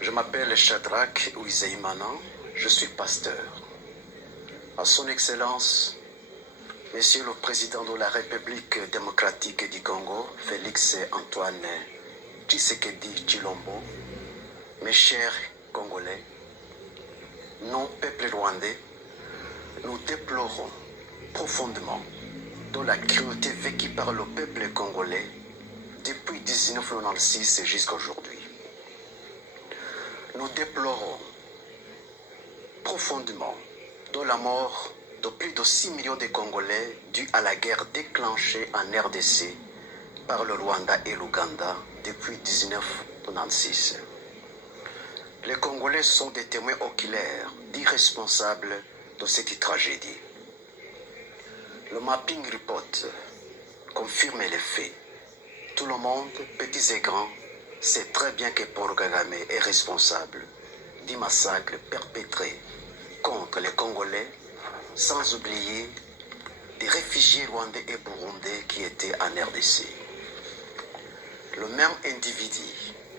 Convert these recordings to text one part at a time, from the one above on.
Je m'appelle Shadrach Ouizeimana, je suis pasteur. À son Excellence, Monsieur le Président de la République démocratique du Congo, Félix Antoine Tshisekedi Tshilombo, mes chers Congolais, nous, peuple rwandais, nous déplorons profondément de la cruauté vécue par le peuple congolais depuis 1996 jusqu'à aujourd'hui. Nous déplorons profondément de la mort de plus de 6 millions de Congolais due à la guerre déclenchée en RDC par le Rwanda et l'Ouganda depuis 1996. Les Congolais sont des témoins oculaires d'irresponsables de cette tragédie. Le mapping report confirme les faits. Tout le monde, petits et grands, sait très bien que Paul Kagame est responsable du massacre perpétré contre les Congolais, sans oublier des réfugiés rwandais et burundais qui étaient en RDC. Le même individu,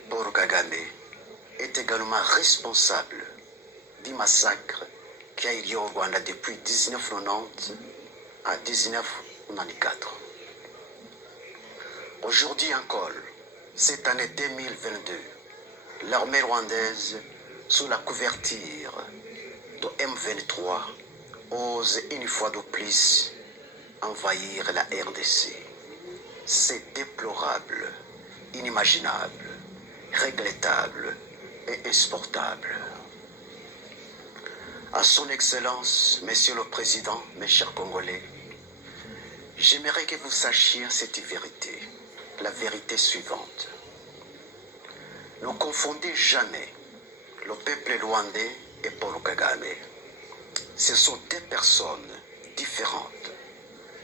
Paul Kagame, est également responsable du massacre qui a eu lieu au Rwanda depuis 1990 à 1994. Aujourd'hui encore, cette année 2022, l'armée rwandaise, sous la couverture de M23, ose une fois de plus envahir la RDC. C'est déplorable, inimaginable, regrettable et insupportable. À son Excellence, Monsieur le Président, mes chers Congolais, j'aimerais que vous sachiez cette vérité, la vérité suivante. Ne confondez jamais le peuple rwandais et Paul Kagame. Ce sont deux personnes différentes,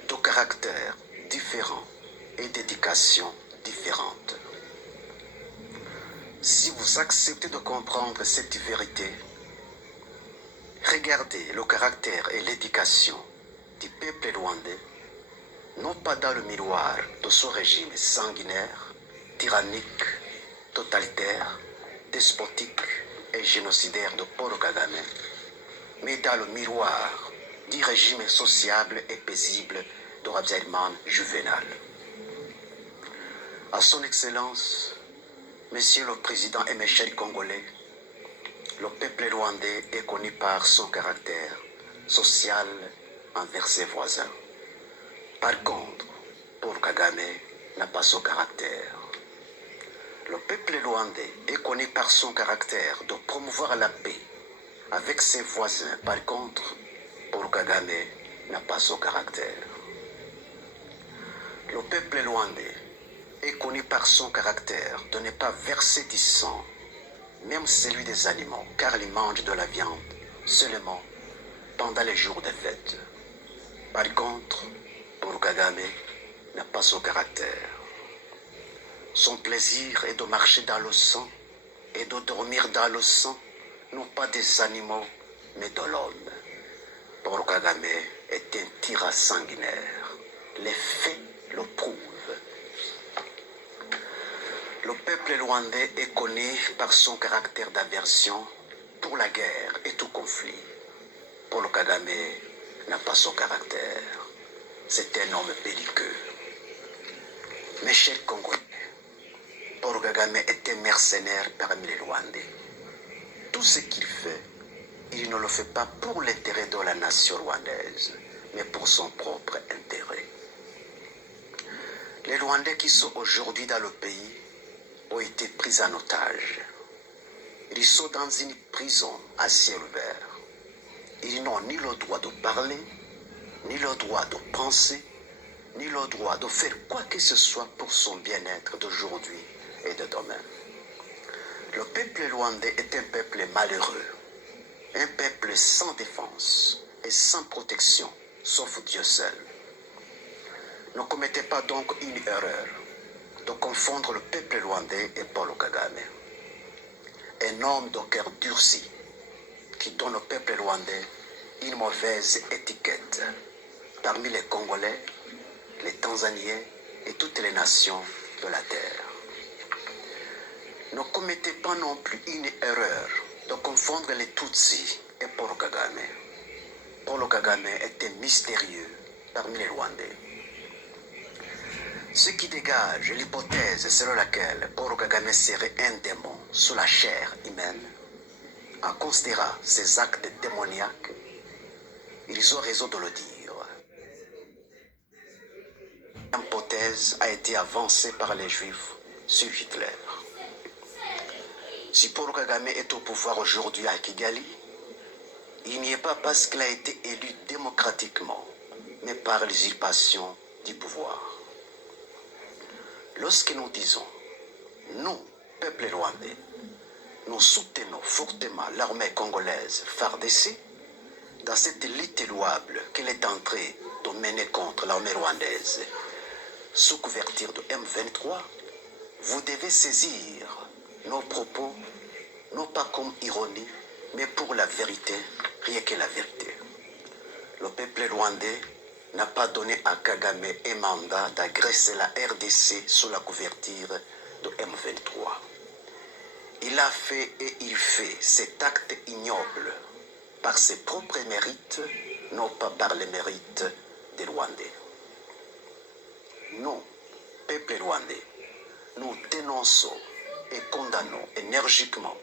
de caractères différents et d'éducation différente. Si vous acceptez de comprendre cette vérité, regardez le caractère et l'éducation du peuple rwandais, non pas dans le miroir de ce régime sanguinaire, tyrannique, totalitaire, despotique et génocidaire de Paul Kagame, mais dans le miroir du régime sociable et paisible de Habyarimana Juvenal. À son Excellence, Monsieur le Président et mes chers Congolais, le peuple rwandais est connu par son caractère social envers ses voisins. Par contre, Paul Kagame n'a pas ce caractère. Le peuple rwandais est connu par son caractère de promouvoir la paix avec ses voisins. Par contre, Paul Kagame n'a pas ce caractère. Le peuple rwandais est connu par son caractère de ne pas verser du sang, même celui des animaux, car il mange de la viande seulement pendant les jours de fête. Par contre, Paul Kagame n'a pas ce caractère. Son plaisir est de marcher dans le sang et de dormir dans le sang, non pas des animaux, mais de l'homme. Paul Kagame est un tyran sanguinaire. Les faits le prouvent. Le peuple rwandais est connu par son caractère d'aversion pour la guerre et tout conflit. Paul Kagame n'a pas son caractère. C'est un homme belliqueux. Mes chers Congolais, Paul Kagame est un mercenaire parmi les Rwandais. Tout ce qu'il fait, il ne le fait pas pour l'intérêt de la nation rwandaise, mais pour son propre intérêt. Les Rwandais qui sont aujourd'hui dans le pays ont été pris en otage. Ils sont dans une prison à ciel ouvert. Ils n'ont ni le droit de parler, ni le droit de penser, ni le droit de faire quoi que ce soit pour son bien-être d'aujourd'hui et de demain. Le peuple rwandais est un peuple malheureux, un peuple sans défense et sans protection, sauf Dieu seul. Ne commettez pas donc une erreur de confondre le peuple rwandais et Paul Kagame. Un homme de cœur durci qui donne au peuple rwandais une mauvaise étiquette parmi les Congolais, les Tanzaniens et toutes les nations de la terre. Ne commettez pas non plus une erreur de confondre les Tutsis et Paul Kagame. Paul Kagame était mystérieux parmi les Rwandais. Ce qui dégage l'hypothèse selon laquelle Paul Kagame serait un démon sous la chair humaine, en considérant ses actes démoniaques, ils ont raison de le dire. L'hypothèse a été avancée par les Juifs sur Hitler. Si Paul Kagame est au pouvoir aujourd'hui à Kigali, il n'y est pas parce qu'il a été élu démocratiquement, mais par l'usurpation du pouvoir. Lorsque nous disons, nous, peuple rwandais, nous soutenons fortement l'armée congolaise FARDC dans cette lutte louable qu'elle est en train de mener contre l'armée rwandaise sous couverture de M23, vous devez saisir nos propos, non pas comme ironie, mais pour la vérité, rien que la vérité. Le peuple rwandais n'a pas donné à Kagame un mandat d'agresser la RDC sous la couverture de M23. Il a fait et il fait cet acte ignoble par ses propres mérites, non pas par les mérites des Rwandais. Nous, peuple rwandais, nous dénonçons et condamnons énergiquement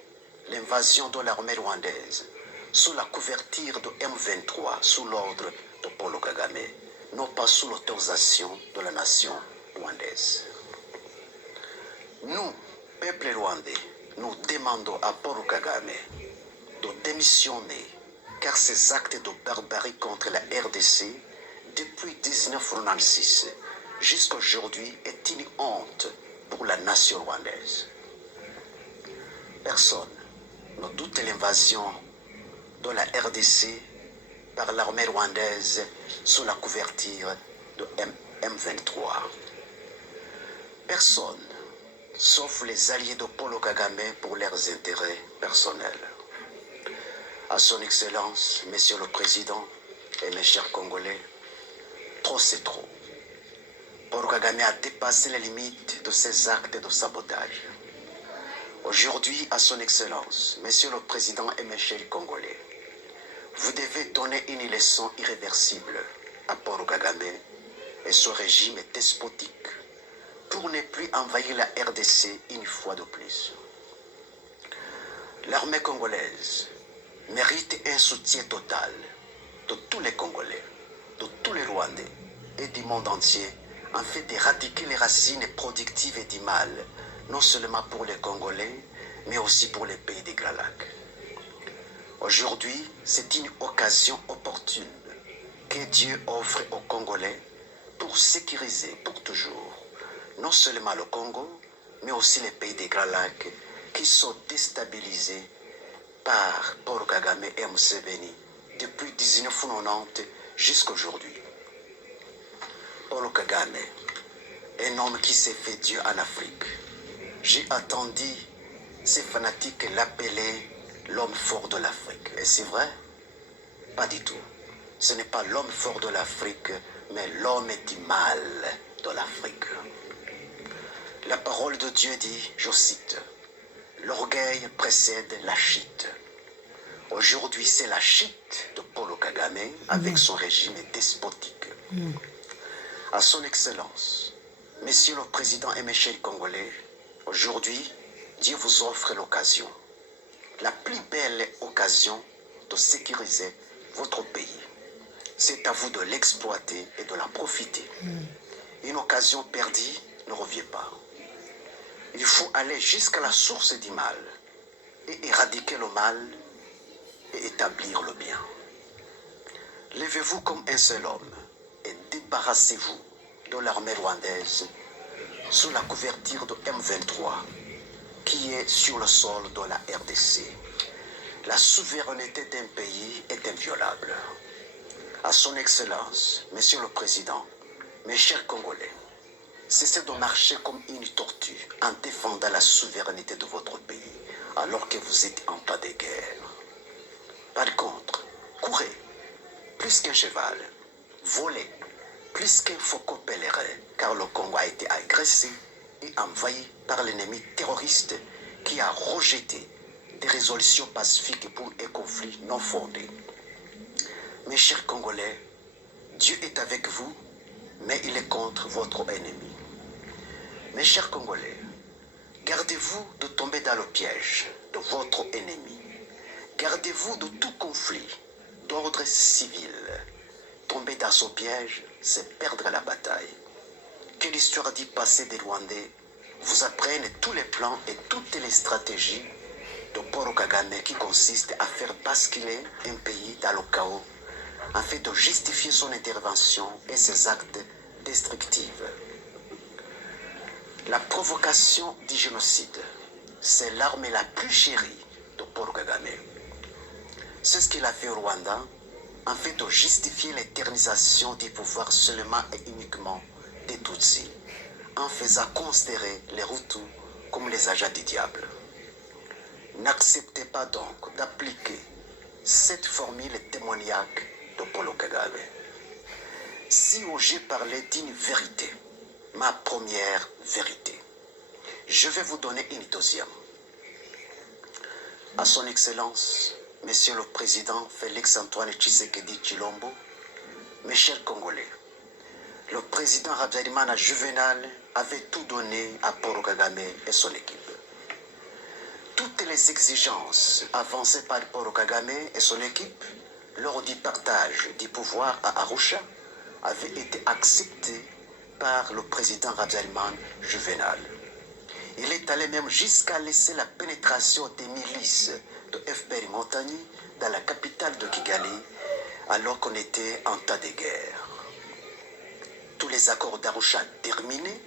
l'invasion de l'armée rwandaise sous la couverture de M23 sous l'ordre de Paul Kagame, non pas sous l'autorisation de la nation rwandaise. Nous, peuple rwandais, nous demandons à Paul Kagame de démissionner car ces actes de barbarie contre la RDC depuis 1996 jusqu'à aujourd'hui est une honte pour la nation rwandaise. Personne ne doute l'invasion de la RDC par l'armée rwandaise sous la couverture de M23. Personne, sauf les alliés de Paul Kagame pour leurs intérêts personnels. À son Excellence, Monsieur le Président et mes chers Congolais, trop c'est trop. Paul Kagame a dépassé les limites de ses actes de sabotage. Aujourd'hui, à son Excellence, Monsieur le Président et mes chers Congolais, vous devez donner une leçon irréversible à Paul Kagame et son régime despotique pour ne plus envahir la RDC une fois de plus. L'armée congolaise mérite un soutien total de tous les Congolais, de tous les Rwandais et du monde entier afin d'éradiquer les racines productives et du mal, non seulement pour les Congolais, mais aussi pour les pays des Grands Lacs. Aujourd'hui, c'est une occasion opportune que Dieu offre aux Congolais pour sécuriser pour toujours non seulement le Congo, mais aussi les pays des Grands Lacs qui sont déstabilisés par Paul Kagame et Museveni depuis 1990 jusqu'à aujourd'hui. Paul Kagame, un homme qui s'est fait Dieu en Afrique. J'ai attendu ces fanatiques l'appeler l'homme fort de l'Afrique. Et c'est vrai? Pas du tout. Ce n'est pas l'homme fort de l'Afrique, mais l'homme du mal de l'Afrique. La parole de Dieu dit, je cite, « L'orgueil précède la chute ». Aujourd'hui, c'est la chute de Paul Kagame avec son régime despotique. À son Excellence, Monsieur le Président et mes chers Congolais, aujourd'hui, Dieu vous offre l'occasion, la plus belle occasion de sécuriser votre pays. C'est à vous de l'exploiter et de la profiter. Une occasion perdue ne revient pas. Il faut aller jusqu'à la source du mal et éradiquer le mal et établir le bien. Levez-vous comme un seul homme et débarrassez-vous de l'armée rwandaise sous la couverture de M23 qui est sur le sol de la RDC. La souveraineté d'un pays est inviolable. À son Excellence, Monsieur le Président, mes chers Congolais, cessez de marcher comme une tortue en défendant la souveraineté de votre pays alors que vous êtes en pas de guerre. Par contre, courez plus qu'un cheval, volez plus qu'un faucon pèlerin, car le Congo a été agressé et envahi par l'ennemi terroriste qui a rejeté des résolutions pacifiques pour un conflit non fondé. Mes chers Congolais, Dieu est avec vous, mais il est contre votre ennemi. Mes chers Congolais, gardez-vous de tomber dans le piège de votre ennemi. Gardez-vous de tout conflit d'ordre civil. Tomber dans son piège, c'est perdre la bataille. Que l'histoire du passé des Rwandais vous apprenne tous les plans et toutes les stratégies de Paul Kagame qui consistent à faire basculer un pays dans le chaos afin de justifier son intervention et ses actes destructifs. La provocation du génocide, c'est l'arme la plus chérie de Paul Kagame. C'est ce qu'il a fait au Rwanda afin de justifier l'éternisation du pouvoir seulement et uniquement des Tutsis, en faisant considérer les Hutus comme les agents du diable. N'acceptez pas donc d'appliquer cette formule démoniaque de Paul Kagame. Si j'ai parlé d'une vérité, ma première vérité, je vais vous donner une deuxième. À son Excellence, Monsieur le Président Félix Antoine Tshisekedi Tshilombo, mes chers Congolais, le président Habyarimana Juvenal avait tout donné à Paul Kagame et son équipe. Toutes les exigences avancées par Paul Kagame et son équipe lors du partage du pouvoir à Arusha avaient été acceptées par le président Habyarimana Juvenal. Il est allé même jusqu'à laisser la pénétration des milices de FPR Montagny dans la capitale de Kigali alors qu'on était en tas de guerre. Tous les accords d'Arusha terminés,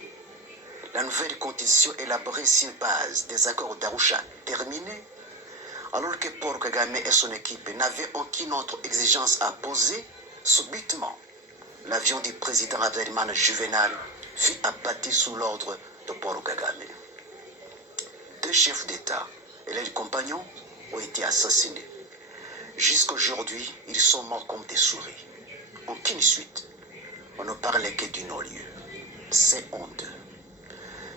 la nouvelle constitution élaborée sur base des accords d'Arusha terminés, alors que Paul Kagame et son équipe n'avaient aucune autre exigence à poser, subitement, l'avion du président Habyarimana Juvenal fut abattu sous l'ordre de Paul Kagame. Deux chefs d'État et leurs compagnons ont été assassinés. Jusqu'aujourd'hui, ils sont morts comme des souris. Aucune suite. On ne parlait que du non-lieu. C'est honteux.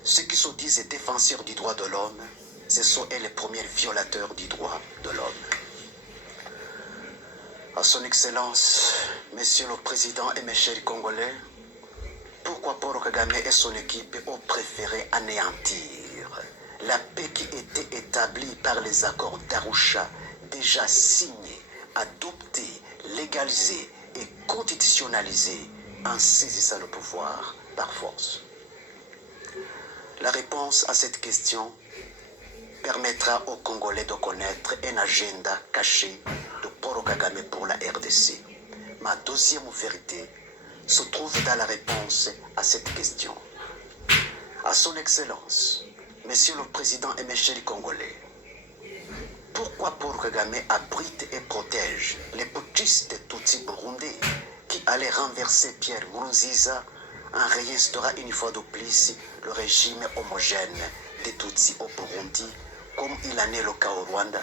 Ceux qui se disent défenseurs du droit de l'homme, ce sont eux les premiers violateurs du droit de l'homme. À son Excellence, Monsieur le Président et mes chers Congolais, pourquoi Paul Kagame et son équipe ont préféré anéantir la paix qui était établie par les accords d'Arusha, déjà signés, adoptés, légalisés et constitutionnalisés en saisissant le pouvoir par force? La réponse à cette question permettra aux Congolais de connaître un agenda caché de Paul Kagame pour la RDC. Ma deuxième vérité se trouve dans la réponse à cette question. À son Excellence, Monsieur le Président et mes chers Congolais, pourquoi Paul Kagame abrite et protège les putschistes Tutsis burundais qui allaient renverser Pierre Nkurunziza en réinstaurant une fois de plus le régime homogène des Tutsis au Burundi, comme il en est le cas au Rwanda?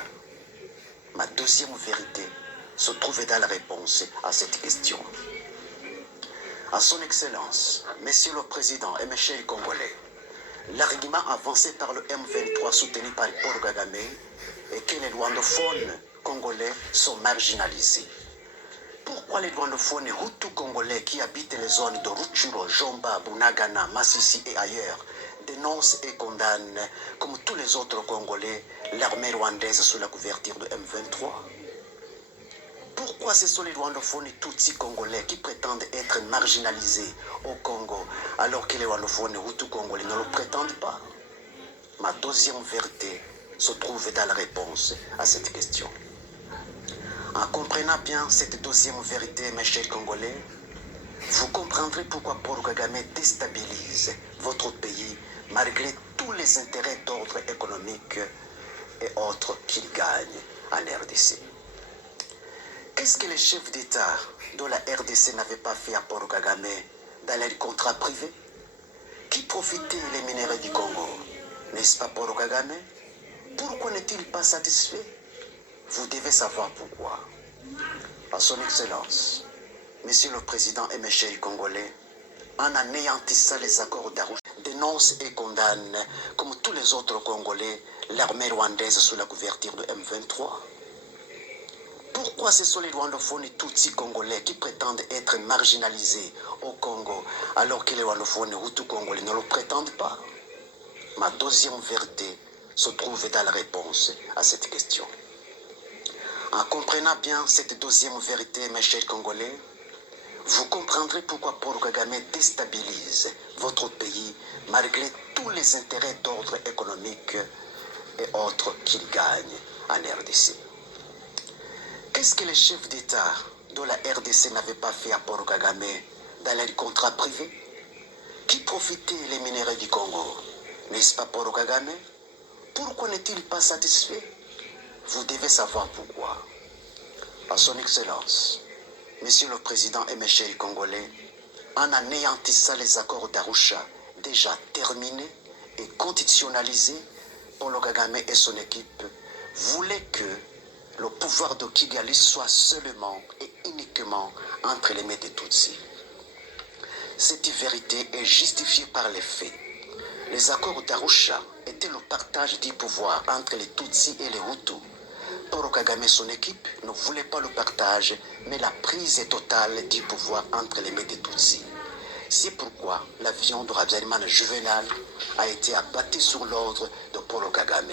Ma deuxième vérité se trouve dans la réponse à cette question. À son Excellence, Monsieur le Président et mes chers Congolais, l'argument avancé par le M23 soutenu par Paul Kagame est que les rwandophones congolais sont marginalisés. Pourquoi les rwandophones Hutus congolais qui habitent les zones de Rutshuru, Jomba, Bunagana, Massissi et ailleurs dénoncent et condamnent, comme tous les autres Congolais, l'armée rwandaise sous la couverture de M23? Pourquoi ce sont les rwandophones Tutsis congolais qui prétendent être marginalisés au Congo alors que les rwandophones Hutus congolais ne le prétendent pas? Ma deuxième vérité se trouve dans la réponse à cette question. En comprenant bien cette deuxième vérité, mes chers Congolais, vous comprendrez pourquoi Paul Kagame déstabilise votre pays malgré tous les intérêts d'ordre économique et autres qu'il gagne en RDC. Qu'est-ce que les chefs d'État de la RDC n'avaient pas fait à Paul Kagame dans les contrats privés? Qui profitait les minéraux du Congo? N'est-ce pas Paul Kagame? Pourquoi n'est-il pas satisfait? Vous devez savoir pourquoi. À son Excellence, Monsieur le Président et mes chers Congolais, en anéantissant les accords d'Arusha, de dénonce et condamne, comme tous les autres Congolais, l'armée rwandaise sous la couverture de M23? Pourquoi ce sont les rwandophones et Tutsis congolais qui prétendent être marginalisés au Congo, alors que les rwandophones et Hutus congolais ne le prétendent pas? Ma deuxième vérité se trouve dans la réponse à cette question. En comprenant bien cette deuxième vérité, mes chers Congolais, vous comprendrez pourquoi Paul Kagame déstabilise votre pays malgré tous les intérêts d'ordre économique et autres qu'il gagne en RDC. Qu'est-ce que les chefs d'État de la RDC n'avaient pas fait à Paul Kagame dans les contrats privés? Qui profitait les minéraux du Congo? N'est-ce pas Paul Kagame? Pourquoi n'est-il pas satisfait? Vous devez savoir pourquoi. À son Excellence, Monsieur le Président et mes chers Congolais, en anéantissant les accords d'Arusha déjà terminés et constitutionnalisés, Paul Kagame et son équipe voulaient que le pouvoir de Kigali soit seulement et uniquement entre les mains des Tutsis. Cette vérité est justifiée par les faits. Les accords d'Arusha étaient le partage du pouvoir entre les Tutsis et les Hutus. Paul Kagame et son équipe ne voulaient pas le partage, mais la prise totale du pouvoir entre les mains des Tutsis. C'est pourquoi l'avion de Habyarimana Juvenal a été abattu sur l'ordre de Paul Kagame,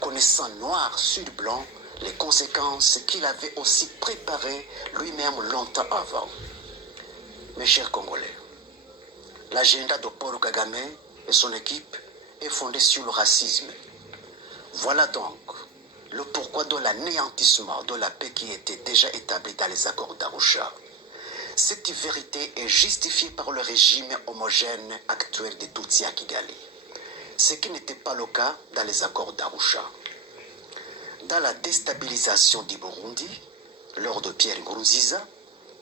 connaissant noir sur blanc les conséquences qu'il avait aussi préparées lui-même longtemps avant. Mes chers Congolais, l'agenda de Paul Kagame et son équipe est fondé sur le racisme. Voilà donc le pourquoi de l'anéantissement de la paix qui était déjà établie dans les accords d'Arusha. Cette vérité est justifiée par le régime homogène actuel des Tutsis à Kigali, ce qui n'était pas le cas dans les accords d'Arusha. Dans la déstabilisation du Burundi, lors de Pierre Nkurunziza,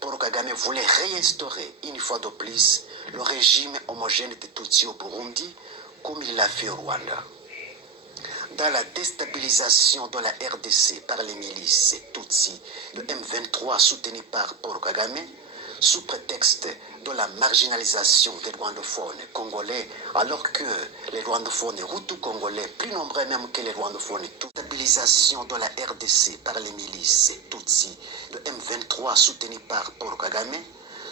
Paul Kagame voulait réinstaurer une fois de plus le régime homogène des Tutsis au Burundi, comme il l'a fait au Rwanda. Dans la déstabilisation de la RDC par les milices Tutsis, le M23 soutenu par Paul Kagame, sous prétexte de la marginalisation des rwandophones congolais, alors que les rwandophones Hutus congolais, plus nombreux même que les rwandophones, déstabilisation de la RDC par les milices Tutsis, le M23 soutenu par Paul Kagame,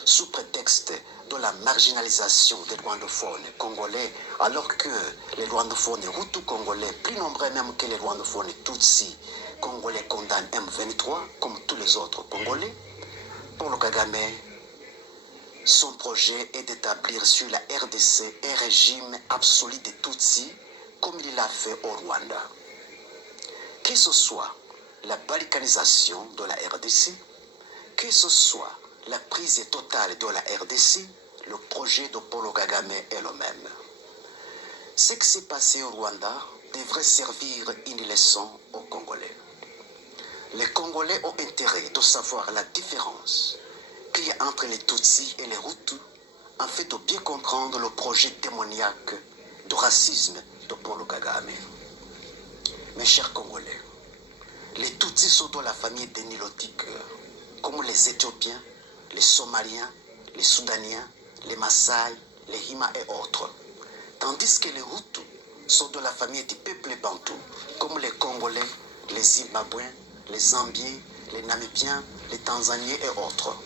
sous prétexte de la marginalisation des rwandophones congolais, alors que les rwandophones Hutus congolais, plus nombreux même que les rwandophones Tutsis congolais, condamnent M23 comme tous les autres Congolais, Paul Kagame, son projet est d'établir sur la RDC un régime absolu des Tutsis, comme il l'a fait au Rwanda. Que ce soit la balkanisation de la RDC, que ce soit la prise totale de la RDC, le projet de Paul Kagame est le même. Ce qui s'est passé au Rwanda devrait servir une leçon aux Congolais. Les Congolais ont intérêt de savoir la différence qu'il y a entre les Tutsis et les Hutus, afin de bien comprendre le projet démoniaque de racisme de Paul Kagame. Mes chers Congolais, les Tutsis sont de la famille des Nilotiques, comme les Éthiopiens, les Somaliens, les Soudaniens, les Maasai, les Hima et autres. Tandis que les Hutus sont de la famille du peuple bantou, comme les Congolais, les Zimbabwéens, les Zambiens, les Namibiens, les Tanzaniens et autres.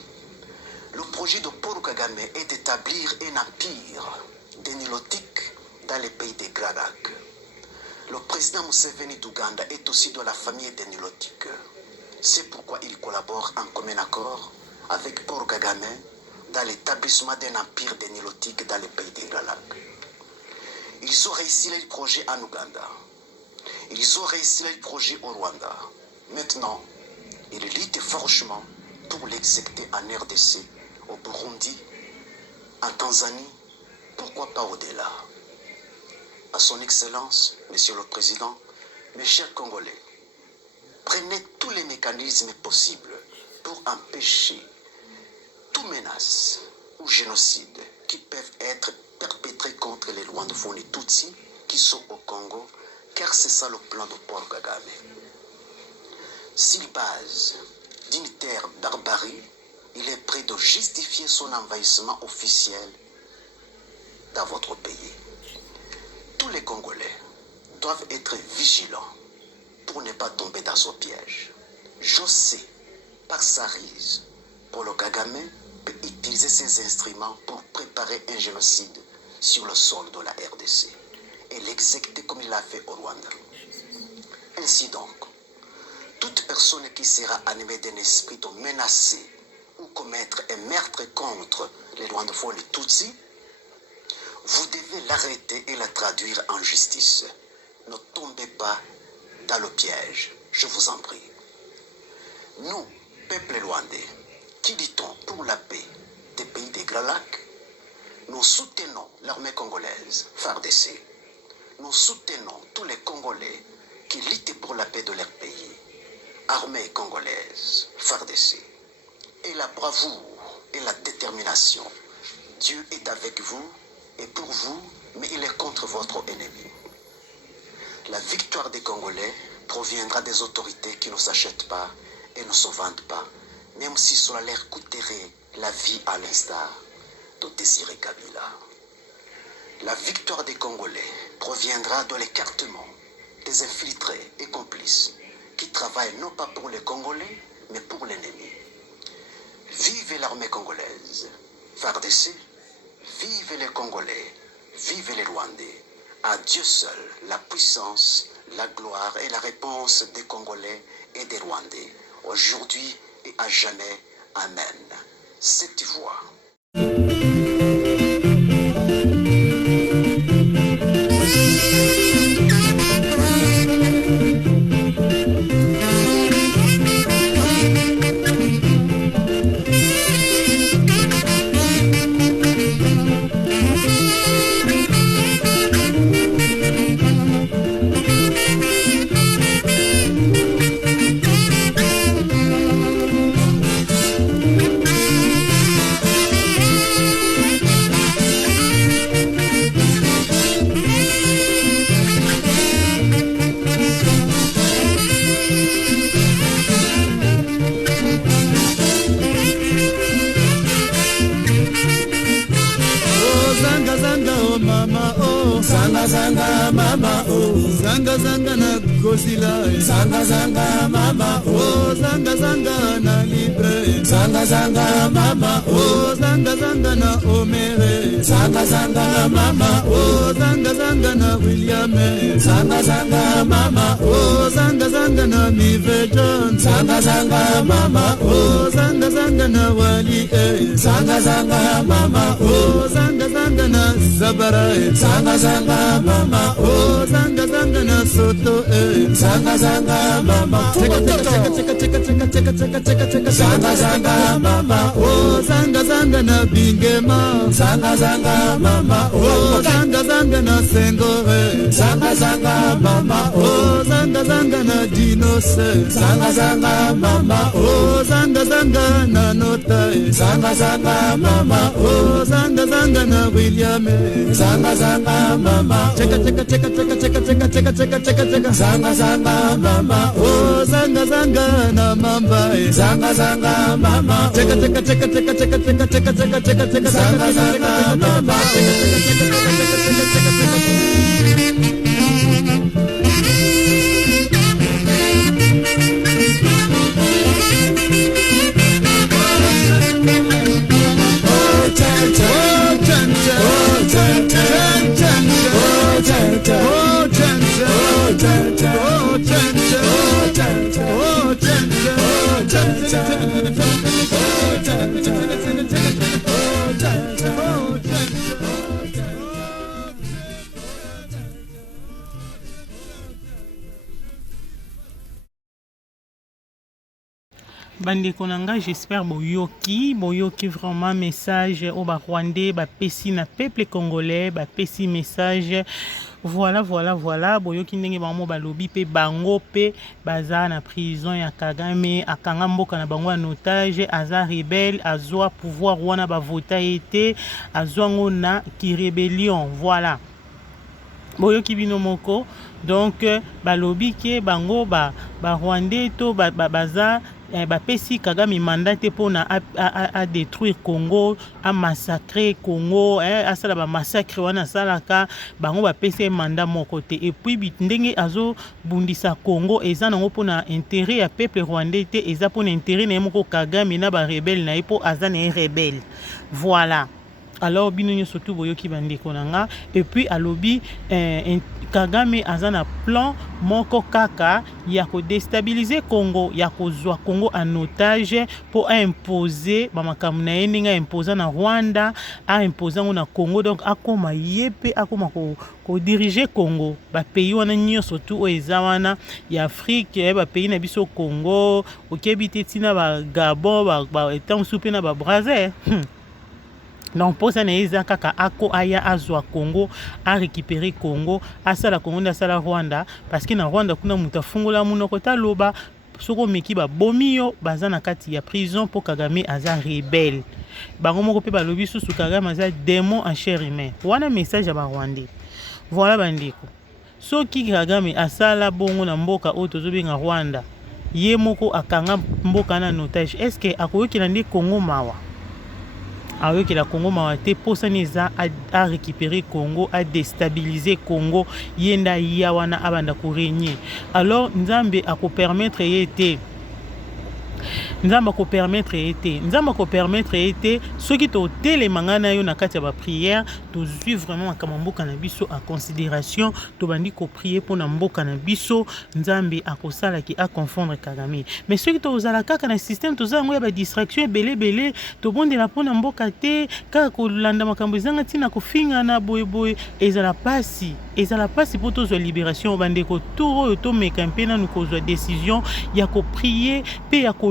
Le projet de Paul Kagame est d'établir un empire des Nilotiques dans les pays des Grands Lacs. Le président Museveni d'Ouganda est aussi de la famille des Nilotiques. C'est pourquoi il collabore en commun accord avec Paul Kagame dans l'établissement d'un empire des Nilotiques dans les pays des Grands Lacs. Ils ont réussi leur projet en Ouganda. Ils ont réussi leur projet au Rwanda. Maintenant, ils luttent franchement pour l'exécuter en RDC, au Burundi, en Tanzanie, pourquoi pas au-delà. À son Excellence, Monsieur le Président, mes chers Congolais, prenez tous les mécanismes possibles pour empêcher toute menace ou génocide qui peuvent être perpétrés contre les rwandophones et Tutsis qui sont au Congo, car c'est ça le plan de Paul Kagame. S'il base d'une terre barbarie, il est prêt de justifier son envahissement officiel dans votre pays. tous les Congolais doivent être vigilants pour ne pas tomber dans ce piège. José, par sa ruse, Paul Kagame peut utiliser ces instruments pour préparer un génocide sur le sol de la RDC et l'exécuter comme il l'a fait au Rwanda. Ainsi donc, toute personne qui sera animée d'un esprit de menacer ou commettre un meurtre contre les Rwandophones et Tutsis, vous devez l'arrêter et la traduire en justice. Ne tombez pas dans le piège, je vous en prie. Nous, peuple rwandais, qui dit-on pour la paix des pays des Grands Lacs, nous soutenons l'armée congolaise, FARDC. Nous soutenons tous les Congolais qui luttent pour la paix de leur pays. Armée congolaise, FARDC. Et la bravoure et la détermination. Dieu est avec vous et pour vous, mais il est contre votre ennemi. La victoire des Congolais proviendra des autorités qui ne s'achètent pas et ne se vendent pas, même si cela leur coûterait la vie à l'instar de Désiré Kabila. La victoire des Congolais proviendra de l'écartement des infiltrés et complices qui travaillent non pas pour les Congolais, mais pour l'ennemi. Vive l'armée congolaise, FARDC, vive les Congolais, vive les Rwandais. À Dieu seul la puissance, la gloire et la réponse des Congolais et des Rwandais, aujourd'hui et à jamais. Amen. Cette voix. Zanga mama oh, zanga zanga na gosila, zanga zanga mama oh, zanga zanga na libre, zanga zanga mama oh, zanga zanga na omere, zanga zanga mama oh, zanga zanga na William, zanga zanga mama oh, zanga zanga na Mive John, zanga zanga mama oh, zanga zanga na Wali, zanga zanga mama oh, zanga zanga na Zabara, zanga zanga mama oh, zanga zanga na Soto, zanga zanga mama cheka zanga zanga mama oh, zanga zanga na Bingema, zanga zanga mama oh, zanga zanga na Sengore, zanga zanga mama oh, zanga zanga na Dinose, zanga zanga mama oh, zanga zanga na Nota, zanga zanga mama oh, zanga zanga na William, zanga zanga mama cheka zanga zanga mama oh, zanga zanga na Mamba, zanga zanga mama cheka zanga zanga mama Bande konanga, j'espère boyoki vraiment message au Rwandais, pesi na peuple congolais, pesi message. Voilà, boyoki ndenge bango balobi pe bango pe baza na prison ya Kagame, akanga mboka na bango en otage, aza rebelle, azwa pouvoir wana ba vota été, azwa ngona ki rébellion, voilà. Boyoki bino moko, donc balobi ke bango ba Rwandais to baza bapesi Kagame mandat pour à détruire Congo, à massacrer Congo, asala ba massacre wana salaka bango bapesi mandat mon côté et puis ndenge azo bundisa Congo eza nango pona intérêt ya peuple rwandais te eza pona intérêt na moko Kagame na ba rebelle na ipo azana rebelle. Voilà. Alors binonyo surtout boyoki bandeko nanga et puis alobi Kagame azana plan moko kaka ya ko déstabiliser Congo, ya ko zwa Congo en otage pour imposer ba makambo na yeninga imposer na Rwanda, a imposer na Congo, donc akoma yepe akoma ko diriger Congo ba pays wana nyo surtout eza wana ya Afrique ba pays na biso Congo okebite tina ba Gabon ba etam soupe na ba Brazzaville. Donc pour ça neza kaka ako aya azwa Congo a récupérer Congo asala Congo na sala Rwanda parce que na Rwanda kuna muta fungola munoko taloba soko meki ba bomio baza na kati ya prison pour Kagame aza rebelle bango moko pe balobi susu Kagame aza démon en chair humaine wana message ba Rwandais. Voilà bandeko soki Kagame asala bongo na mboka oyo tozobenga Rwanda ye moko akanga mboka na otage est-ce que akoyoki na ndi Congo mawa avec la Congo mawate posa neza a récupérer Congo, a déstabiliser Congo, yenda yawana abanda ko régner. Alors Nzambe a ko permettre yete Nzamba ko permettre été ceux qui t'ont télé mangana yo na kati ba prière to suivre vraiment kamamboka na biso à considération to bandi ko prier pour na mboka na biso Nzambe akosala ki a confondre Kagame. Mais ceux qui tozala kaka na système tozango ya ba distraction belé to bondela pour na mboka te kaka ko landa makambo zanga tina ko finga na boy ezala pasi pour tozo libération bande ko toro to mekampe na nous kozwa décision ya ko prier pe ya ko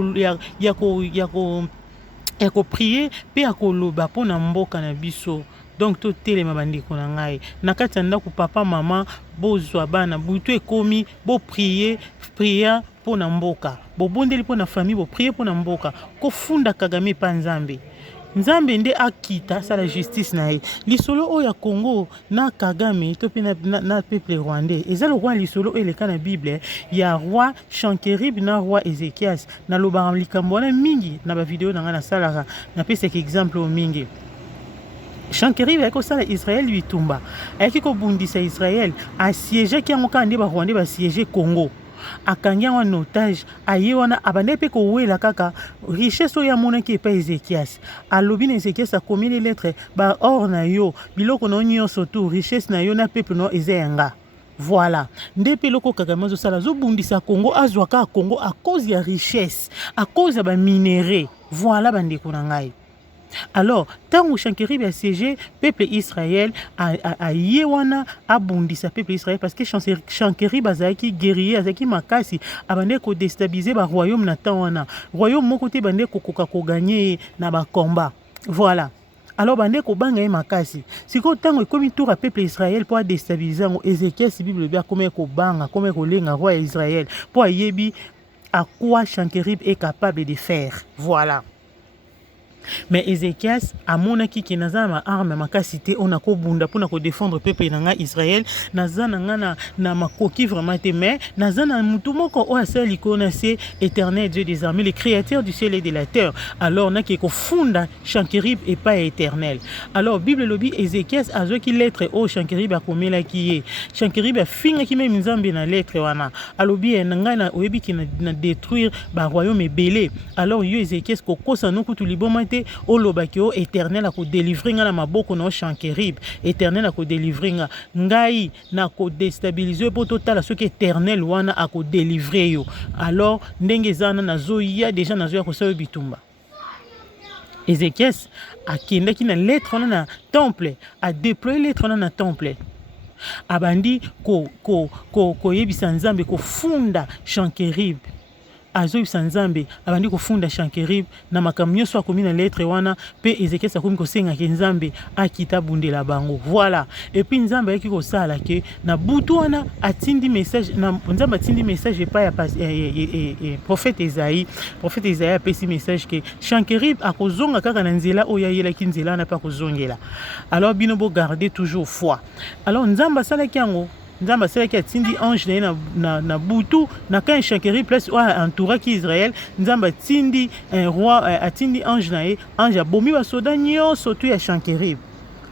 prier pe ya ko loba po na mboka na biso. Donc to telema bandeko na ngai na kati ndako papa mama bozwa bana butu ekomi bo prier po na mboka bo bondeli po na famille bo prier po na mboka ko funda Kagame pa Nzambe. Nzambe nde akita sa la justice na ye lisolo o ya Congo na Kagame to pe na peuple rwandais eza le roi lisolo eleka na Bible ya roi Sankerib na roi Ezekias na loba likambo na mingi na ba video na ngana salaka na pesa exemple o mingi. Sankerib ayako sala Israël bitumba ayaki ko bundisa Israël assiéger ki yango kande ba rwandais ba siéger Congo akangia en otage aye wana abande pe ko wela kaka richesse ya mona ki pa Ezekias alobi na Ezekias a commis les lettres ba or na yo biloko no nyonso tout richesse na yo na peuple no ezenga. Voilà ndepe loko Kagame zo sala zo bundisa Congo azwaka Congo à cause ya richesse à cause ya ba minéraux. Voilà bandeko na ngai. Alors, tant que Sankerib a siégé, peuple Israël a yewana abondisa peuple Israël parce que Sankerib azaki guerrier azaki makasi abande ko déstabiliser ba royaume na tawana royaume mon côté bande ko gagner na ba combat. Voilà. Alors bande ko banga e makasi siko tango ekomi tour à peuple Israël pour déstabiliser ngo Ézéchias Bible bia comme ko banga comme ko lenga roi Israël pour yebi à quoi Sankerib est capable de faire. Voilà. Mais Ézéchias amonaki ki naza ma arme makasité on a ko bunda pour na ko défendre peuple nanga Israël naza nanga na makoki vraiment te mais naza na mutu moko o asali ko na c'est éternel Dieu des armées le créateur du ciel et de la terre. Alors na ki ko funda Sankerib et pas éternel. Alors Bible lobi Ézéchias azoki lettre o Sankerib a komela ki Sankerib a finga ki même Nzambe na lettre wana alobi nanga na oyebi ki na détruire ba royaume ebelé. Alors yo Ézéchias ko kosa no kutu libomate olobaki o éternel a ko délivrer nga na maboko na Sankerib éternel a ko délivrer nga ngai na ko déstabiliser po total ce que éternel wana a ko délivrer yo. Alors ndenge zana nazo ya déjà nazo ya ko sa bitumba. Ézéchias a kindaki na lettre na temple a déployer lettre na temple abandi ko yebisa Nzambe ko funda Sankerib azo Nzambe abandi ko funda Sankerib na makamnyo so akomi na lettre wana pe Ezekiel akomi ko senga ke Nzambe akita bundela bango. Voilà et puis Nzambe yaki ko sala ke na butu wana atindi message na Nzambe atindi message pa ya prophète Isaïe a pesi message ke Sankerib akozonga kaka na nzela oya yela ki nzela na pa kozongela. Alors bino bo garder toujours foi. Alors Nzambe sala ki yango nzambe asalaki atindi ange na ye na butu na kan Sankerib place oyo entouraki Israël nzambe atindi roi atindi ange na ye ange abomi basoda nyonso tu ya Sankerib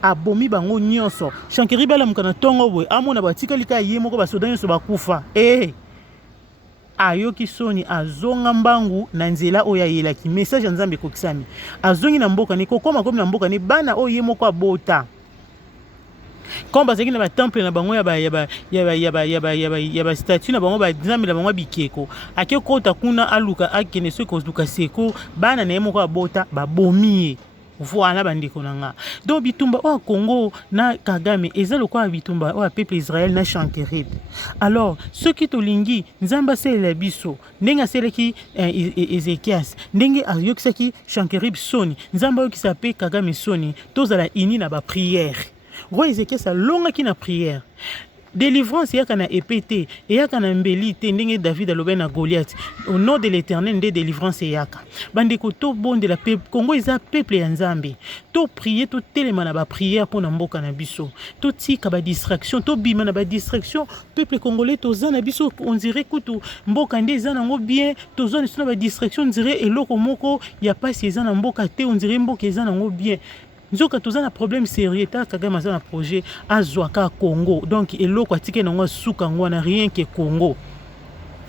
abomi bango nyonso Sankerib alamuka na ntongo boye amona batikali kaka ye moko basoda nyonso bakufa ayoki soni azonga mbangu na nzela oyo ayelaki message ya nzambe ekokisami azongi na mboka ne kokoma komi na mboka ne bana oyo ye moko abota comme bazalaki na batemple na bango ya bastatue na bango banzambe na bango bikeko ake kota kuna aluka akende soki koluka seko bana na ye moko abota babomi ye voilà bandeko na nga donc bitumba oyo Congo na Kagame eza lokola bitumba oyo peuple Israël na Sankerib alors soki tolingi nzambe asalela biso ndenge asalaki Ezekias ndenge ayokisaki Sankerib soni nzambe ayokisa mpe Kagame soni tozala ini na bapriere roi Ezekias alongaki na priere délivrance yaka na épée yaka na mbeli te ndenge David alobaki na Goliath au nom de l'Éternel nde délivrance yaka bandeko to bondela peuple Congo eza peuple ya nzambe to prier to telema na ba prière pour na mboka na biso to tika ba distraction to bima na ba distraction peuple congolais toza na biso on dirait kutu mboka nde eza nango bien toza na ba distraction on dirait eloko moko ya pasi eza na mboka te on dirait mboka eza nango bien nzoka toza na problème sérieux ta Kagame aza na projet azwaka Congo donc eloko atike nango suka ngo na rien que Congo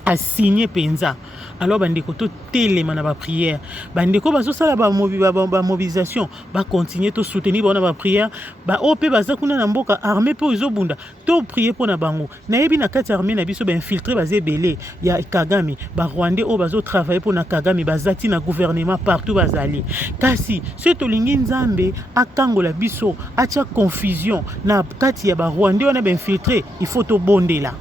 a signé penza alors bandeko to telema na ba prière bandeko bazosala ba mobilisation ba continuer to soutenir bona ba prière ba ope baza kuna na mboka armée pe ezobunda to prier pona bango na yebi na kati armée na biso ba infiltrer baze belé ya Kagame ba Rwandais o bazo travailler pona Kagame bazati na gouvernement partout bazali kasi ce to lingi nzambe akangola biso atia confusion na kati ya ba Rwandais on a ba infiltrer il faut to bondela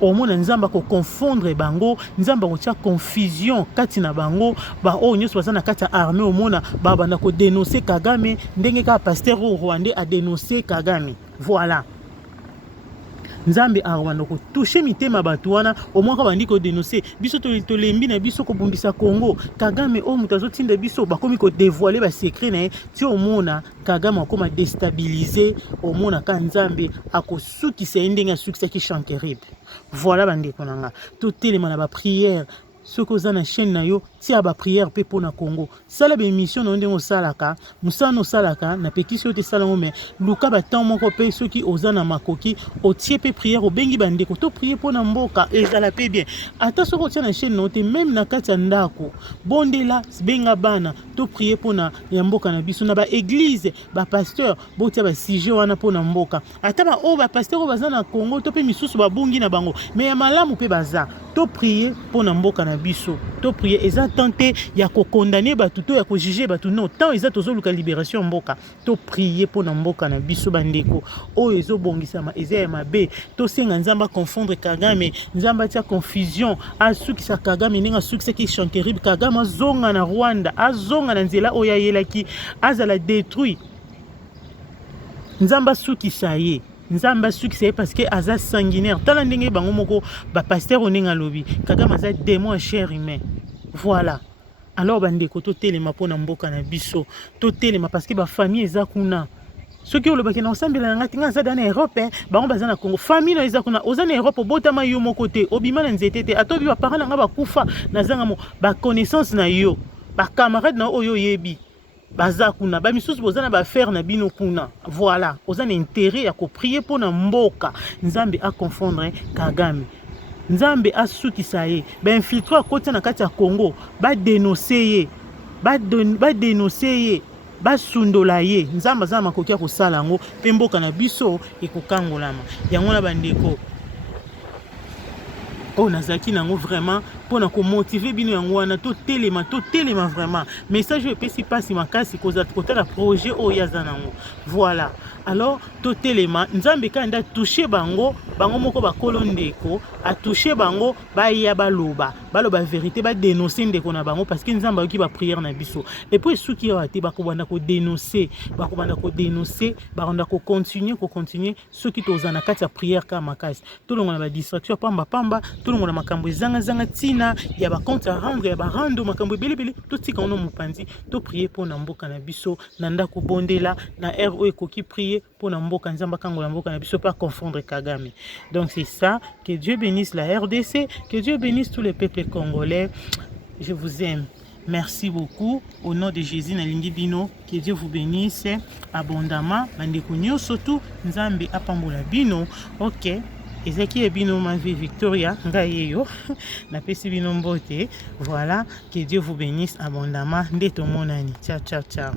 omona nzamba ko confondre bango nzamba ko tia confusion kati na bango ba o nyos baza na kati armée omona ba bana ko dénoncer Kagame ndenge ka pasteur rwandais a dénoncer Kagame voilà nzambe arwanda ko toucher mitema bato wana au moins ka bandi ko dénoncer biso to lembi na biso ko bumbisa Congo Kagame o mutazo tinda biso ba komi ko dévoiler ba secret na ti omona Kagame akoma déstabiliser omona ka nzambe akosukisa ndenge asukisa ki Sankerib voilà bandeko nanga to telema na ba prière ce que za na chaîne na yo tia ba prière pe pona Congo sala ba émission na ndenge osalaka musano salaka na petisi yo te sala ngome luka ba temps moko pe soki ozana makoki otie pe prière obengi bandeko to prier pona mboka ezala pe bien ata soko tia na chaîne no te même na kati ndako bondela benga bana to prier pona ya mboka na biso na ba église ba pasteur botia ba sujet wana pona mboka ata ba o ba pasteur bazana Congo to pe misusu ba bungi na bango mais ya malamu pe baza to prier pona mboka na biso to prier eza tenté ya ko condamner batu to ya ko juger batu non tant eza tozoluka libération mboka to prier pona mboka na biso bandeko oyo ezobongisama eza ya mabe to senga nzamba confondre Kagame nzamba tia confusion asukisa Kagame ninga sukisa ki Sankerib Kagame azonga na Rwanda azonga na nzela oya yelaki azala détruit nzamba sukisa ye nzamba sukisa parce que aza sanguinaire tala ndenge bango moko ba pasteur oninga lobi Kagame aza démon cher humain voilà alors bandeko to telema pona mboka na biso to telema parce que ba famille eza kuna soki olobaki na osambela ngati nga za na Europe bango baza na Congo famille na eza kuna oza na Europe botama yo moko te obima na nzete te atobi ba parents nga bakufa na zanga mo ba connaissance na yo ba camarade na oyo yebi baza kuna ba misusu bozana ba faire na bino kuna voilà ozana intérêt ya ko prier pona mboka nzambe a confondre Kagame nzambe asukisa ye ba infiltrer kota na kati ya Congo ba dénoncer ye ba dénoncer ye ba sundola ye nzamba za makoki ya kosala ngo pe mboka na biso ekokangolama yango na bandeko oh nazaki nango vraiment pona ko motiver bino yango wana to telema vraiment message e pesi pasi makasi koza kotala projet o yaza nango voilà alors to telema nzambe kanda toucher bango moko bakolo ndeko a toucher bango ya baloba vérité ba dénoncer ndeko na bango parce que nzambe yoki ba prière na biso et puis suki yo ate bakobanda ko dénoncer bakobanda ko continuer soki tozana kati ya prière ka makasi to longo na ba distraction pamba to longo na makambo zanga tina mpona ya bacompte à rendre ya barando makambo ebelebele totika ono mopanzi toprie mpona mboka na biso na ndako bondela na aire oyo ekoki prie mpona mboka nzambe akangola mboka na biso pas confondre Kagame. Donc c'est ça, que Dieu bénisse la RDC, que Dieu bénisse tous les peuples congolais. Je vous aime. Merci beaucoup. Au nom de Jésus nalingi bino, que Dieu vous bénisse abondamment. Bandeko nyonso tu nzambe apambola bino. OK. Ezaki ebino ma vie Victoria ngayeyo na pesi bino mbote. Voilà, que Dieu vous bénisse abondamment. Ndeto monani. Ciao ciao ciao.